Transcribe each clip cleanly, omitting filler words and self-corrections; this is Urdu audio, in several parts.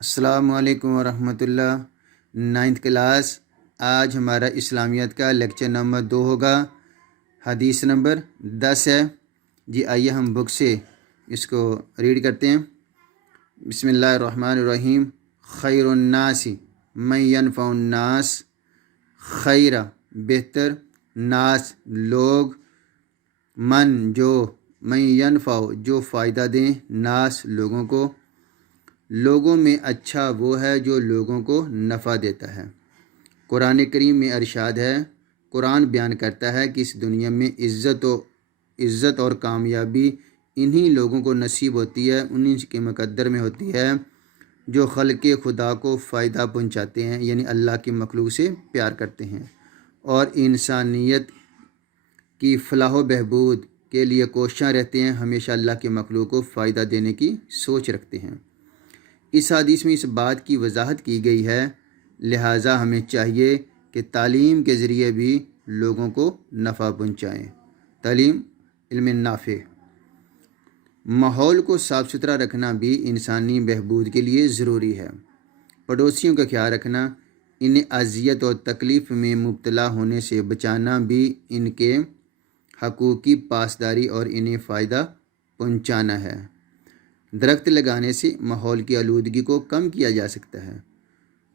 السلام علیکم ورحمۃ اللہ۔ 9th کلاس، آج ہمارا اسلامیات کا لیکچر نمبر 2 ہوگا، حدیث نمبر 10 ہے جی۔ آئیے ہم بک سے اس کو ریڈ کرتے ہیں۔ بسم اللہ الرحمن الرحیم۔ خیر الناس من ینفع الناس، خیر بہتر، ناس لوگ، من جو، من ینفع جو فائدہ دیں، ناس لوگوں کو، لوگوں میں اچھا وہ ہے جو لوگوں کو نفع دیتا ہے۔ قرآن کریم میں ارشاد ہے، قرآن بیان کرتا ہے کہ اس دنیا میں عزت اور کامیابی انہی لوگوں کو نصیب ہوتی ہے، انہی کے مقدر میں ہوتی ہے جو خلق خدا کو فائدہ پہنچاتے ہیں، یعنی اللہ کی مخلوق سے پیار کرتے ہیں اور انسانیت کی فلاح و بہبود کے لیے کوشاں رہتے ہیں، ہمیشہ اللہ کی مخلوق کو فائدہ دینے کی سوچ رکھتے ہیں۔ اس حدیث میں اس بات کی وضاحت کی گئی ہے، لہٰذا ہمیں چاہیے کہ تعلیم کے ذریعے بھی لوگوں کو نفع پہنچائیں۔ تعلیم علم نافع۔ ماحول کو صاف ستھرا رکھنا بھی انسانی بہبود کے لیے ضروری ہے۔ پڑوسیوں کا خیال رکھنا، انہیں اذیت اور تکلیف میں مبتلا ہونے سے بچانا بھی ان کے حقوق کی پاسداری اور انہیں فائدہ پہنچانا ہے۔ درخت لگانے سے ماحول کی آلودگی کو کم کیا جا سکتا ہے۔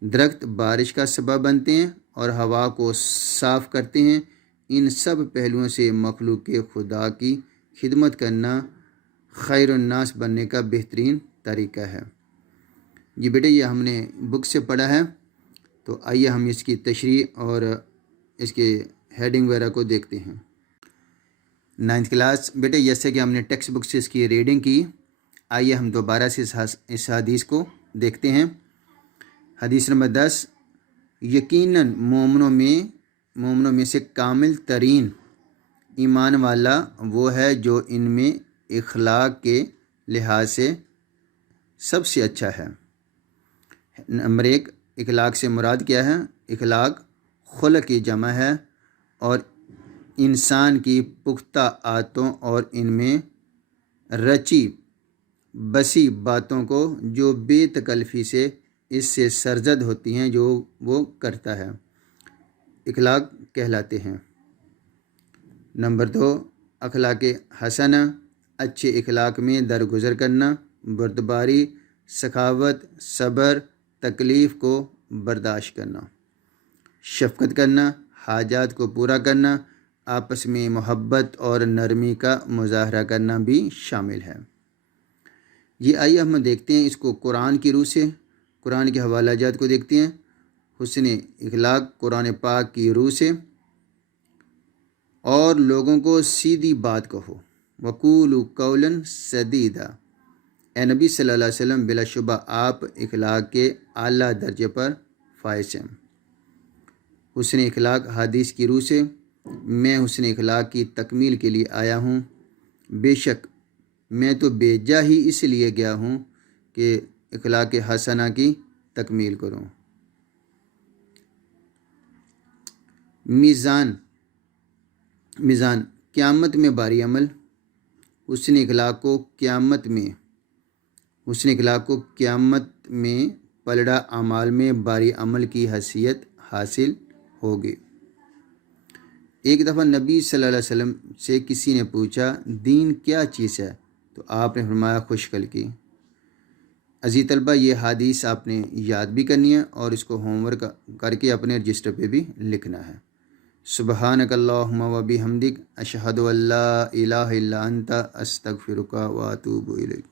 درخت بارش کا سبب بنتے ہیں اور ہوا کو صاف کرتے ہیں۔ ان سب پہلوؤں سے مخلوق کے خدا کی خدمت کرنا خیر الناس بننے کا بہترین طریقہ ہے۔ جی بیٹے، یہ ہم نے بک سے پڑھا ہے، تو آئیے ہم اس کی تشریح اور اس کے ہیڈنگ وغیرہ کو دیکھتے ہیں۔ 9th کلاس بیٹے، جیسے کہ ہم نے ٹیکسٹ بک سے اس کی ریڈنگ کی، آئیے ہم دوبارہ سے اس حدیث کو دیکھتے ہیں۔ حدیث نمبر 10۔ یقیناً مومنوں میں سے کامل ترین ایمان والا وہ ہے جو ان میں اخلاق کے لحاظ سے سب سے اچھا ہے۔ نمبر 1، اخلاق سے مراد کیا ہے؟ اخلاق خلق کی جمع ہے اور انسان کی پختہ عادتوں اور ان میں رچی بسی باتوں کو جو بے تکلفی سے اس سے سرزد ہوتی ہیں جو وہ کرتا ہے، اخلاق کہلاتے ہیں۔ نمبر 2، اخلاق حسنہ، اچھے اخلاق میں درگزر کرنا، بردباری، سخاوت، صبر، تکلیف کو برداشت کرنا، شفقت کرنا، حاجات کو پورا کرنا، آپس میں محبت اور نرمی کا مظاہرہ کرنا بھی شامل ہے۔ یہ آئیے ہم دیکھتے ہیں اس کو قرآن کی روح سے، قرآن کے حوالہ جات کو دیکھتے ہیں۔ حسن اخلاق قرآن پاک کی روح سے، اور لوگوں کو سیدھی بات کہو، وقولوا قولا سدیدا۔ اے نبی صلی اللہ علیہ وسلم، بلا شبہ آپ اخلاق کے اعلیٰ درجے پر فائز ہیں۔ حسن اخلاق حدیث کی روح سے، میں حسن اخلاق کی تکمیل کے لیے آیا ہوں، بے شک میں تو بھیجا ہی اس لیے گیا ہوں کہ اخلاق حسنہ کی تکمیل کروں۔ میزان قیامت میں باری عمل۔ حسن اخلاق کو قیامت میں پلڑا اعمال میں باری عمل کی حیثیت حاصل ہوگی۔ ایک دفعہ نبی صلی اللہ علیہ وسلم سے کسی نے پوچھا، دین کیا چیز ہے؟ تو آپ نے فرمایا، خوش خلقی۔ عزیز طلبہ، یہ حدیث آپ نے یاد بھی کرنی ہے اور اس کو ہوم ورک کر کے اپنے رجسٹر پہ بھی لکھنا ہے۔ سبحانک اللہم و بحمدک، اشہد ان لا الہ الا انت، استغفرک و اتوب الیک۔